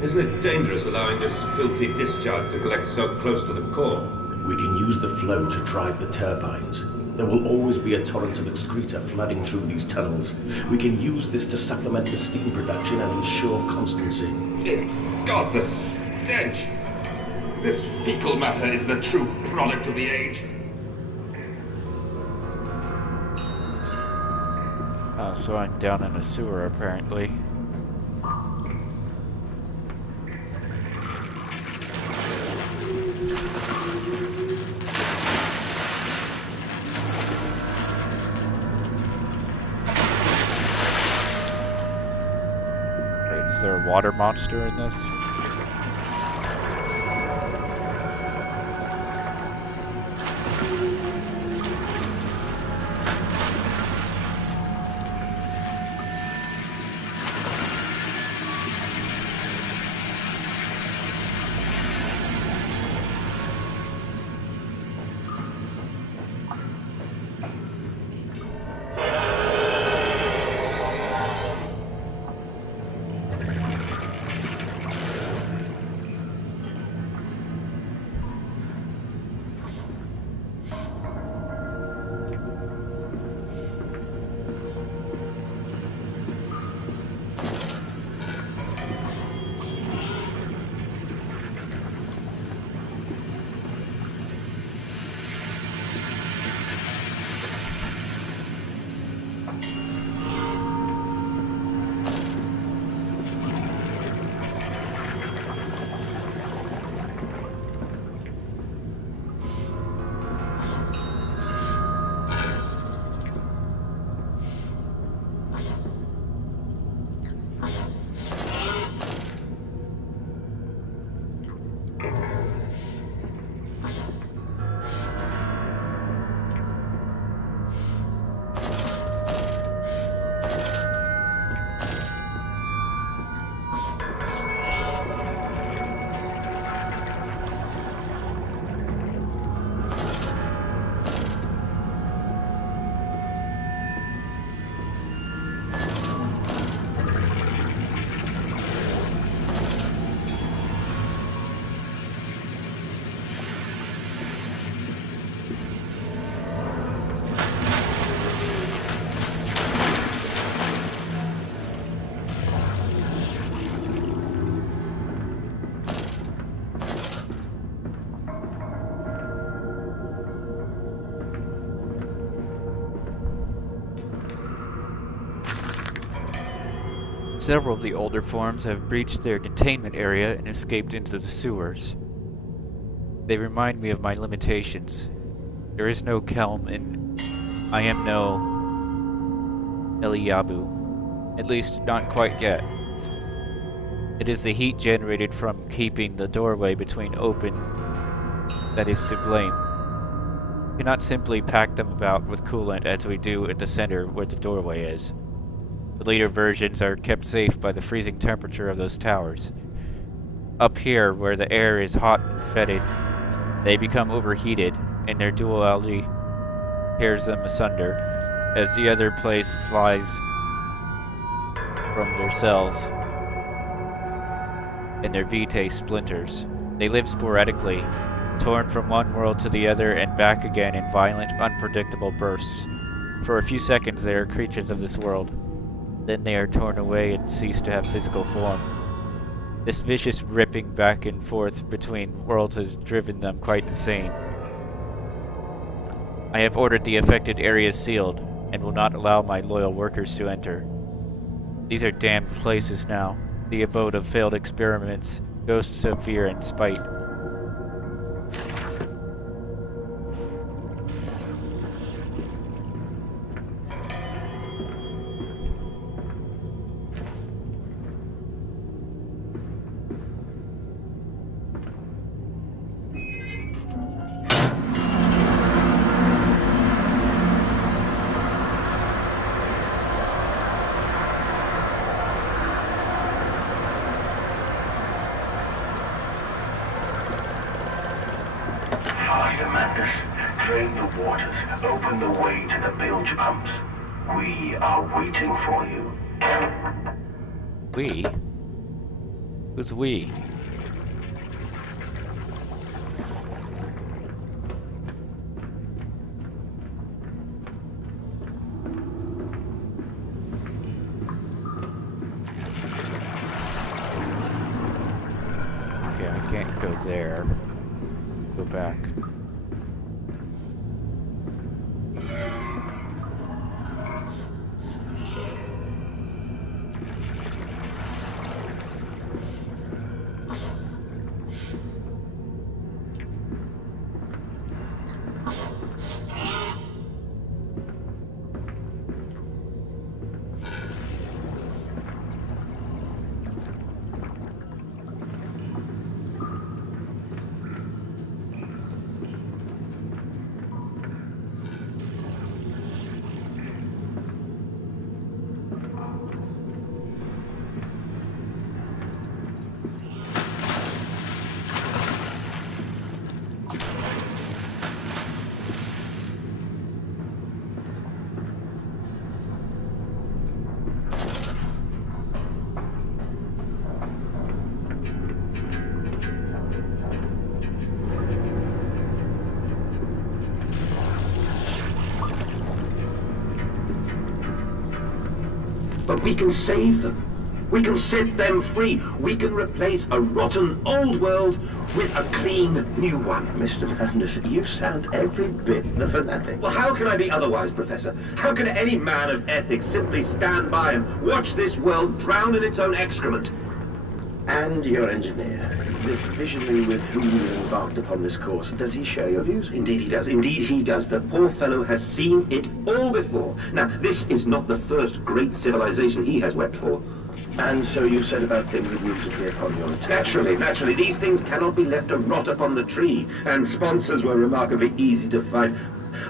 Isn't it dangerous allowing this filthy discharge to collect so close to the core? We can use the flow to drive the turbines. There will always be a torrent of excreta flooding through these tunnels. We can use this to supplement the steam production and ensure constancy. Dear God, the stench! This fecal matter is the true product of the age. So I'm down in a sewer, apparently. Wait, is there a water monster in this? Several of the older forms have breached their containment area and escaped into the sewers. They remind me of my limitations. There is no Kelm and I am no Eliabu. At least, not quite yet. It is the heat generated from keeping the doorway between open that is to blame. We cannot simply pack them about with coolant as we do at the center where the doorway is. The later versions are kept safe by the freezing temperature of those towers. Up here, where the air is hot and fetid, they become overheated, and their duality tears them asunder, as the other place flies from their cells, and their vitae splinters. They live sporadically, torn from one world to the other and back again in violent, unpredictable bursts. For a few seconds they are creatures of this world. Then they are torn away and cease to have physical form. This vicious ripping back and forth between worlds has driven them quite insane. I have ordered the affected areas sealed, and will not allow my loyal workers to enter. These are damned places now, the abode of failed experiments, ghosts of fear and spite. Drain the waters, open the way to the bilge pumps. We are waiting for you. We? Who's we? Okay, I can't go there. Go back. But we can save them. We can set them free. We can replace a rotten old world with a clean new one. Mr. Madness, you sound every bit the fanatic. Well, how can I be otherwise, Professor? How can any man of ethics simply stand by and watch this world drown in its own excrement? And your engineer, this visionary with whom you embarked upon this course, does he share your views? Indeed he does. Indeed he does. The poor fellow has seen it all before. Now, this is not the first great civilization he has wept for. And so you set about things immediately upon your attack. Naturally. These things cannot be left to rot upon the tree. And sponsors were remarkably easy to find.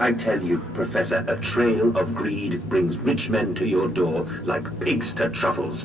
I tell you, Professor, a trail of greed brings rich men to your door like pigs to truffles.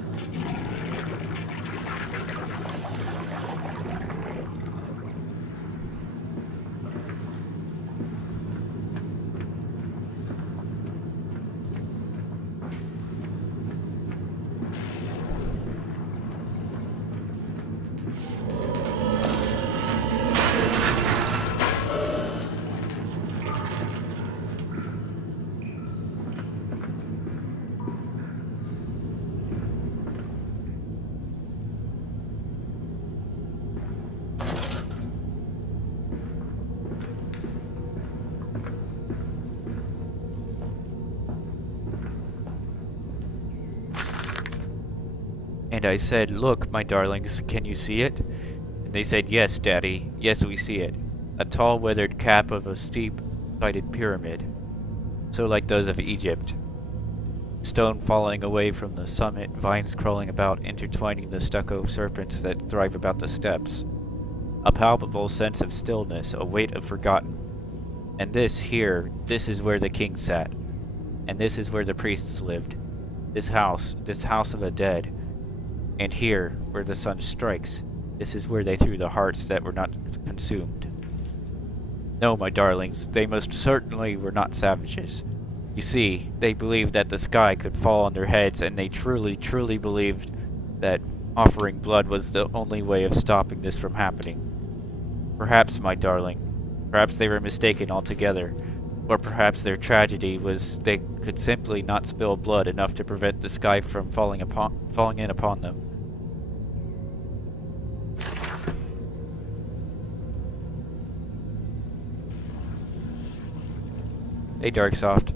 And I said, "Look, my darlings, can you see it?" And they said, "Yes, Daddy. Yes, we see it. A tall, weathered cap of a steep-sided pyramid, so like those of Egypt. Stone falling away from the summit, vines crawling about, intertwining the stucco serpents that thrive about the steps. A palpable sense of stillness, a weight of forgotten. And this is where the king sat. And this is where the priests lived. This house of the dead. And here, where the sun strikes, this is where they threw the hearts that were not consumed. No, my darlings, they most certainly were not savages. You see, they believed that the sky could fall on their heads, and they truly, truly believed that offering blood was the only way of stopping this from happening. Perhaps, my darling, perhaps they were mistaken altogether, or perhaps their tragedy was they could simply not spill blood enough to prevent the sky from falling in upon them. Hey, Darksoft.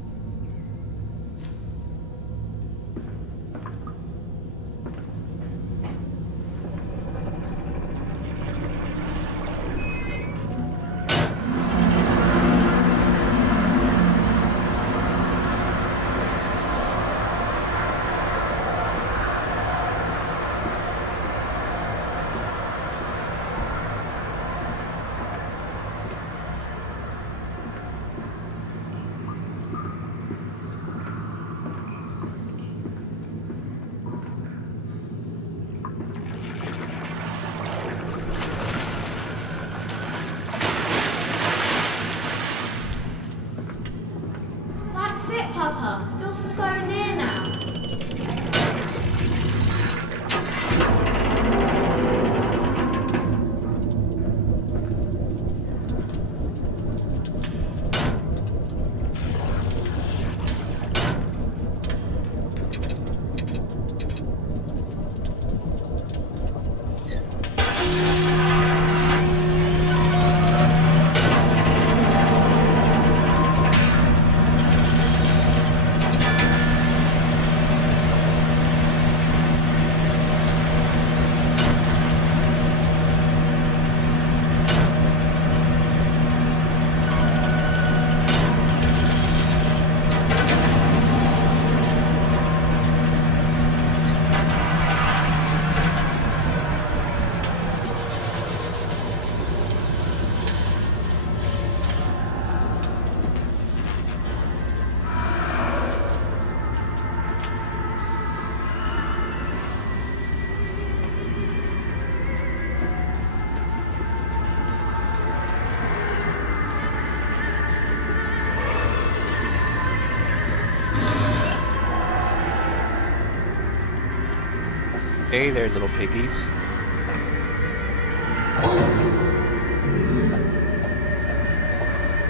Hey there, little piggies.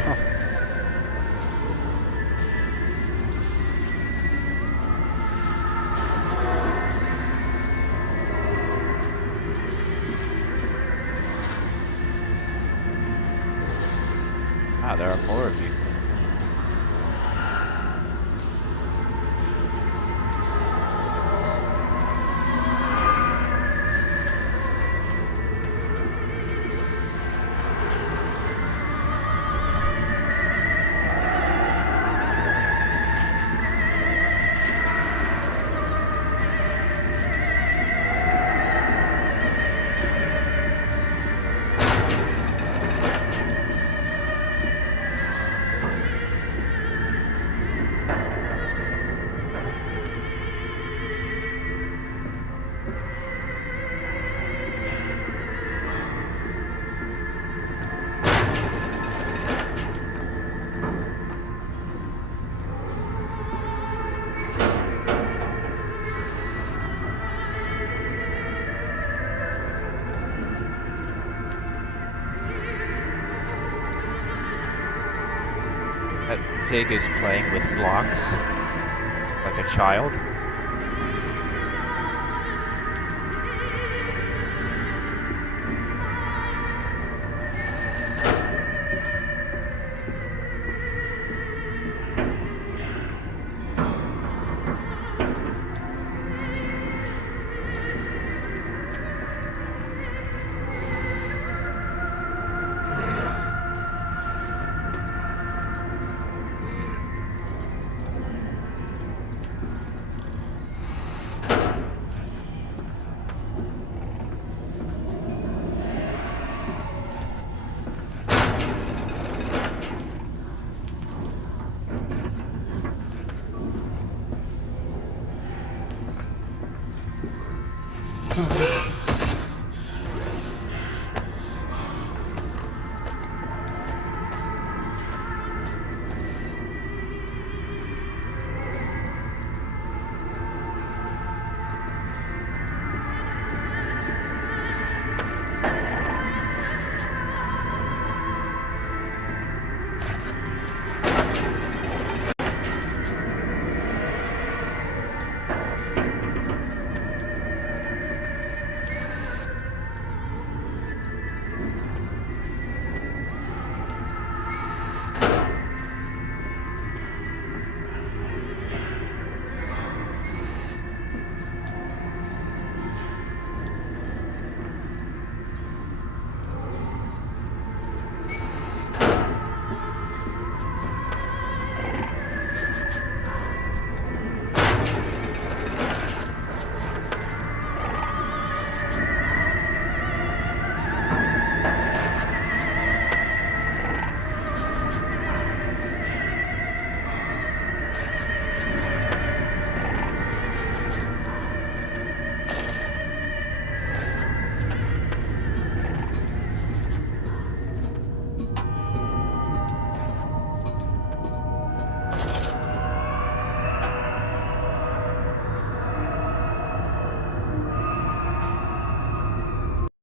Huh. Ah, there are more of you. That pig is playing with blocks like a child.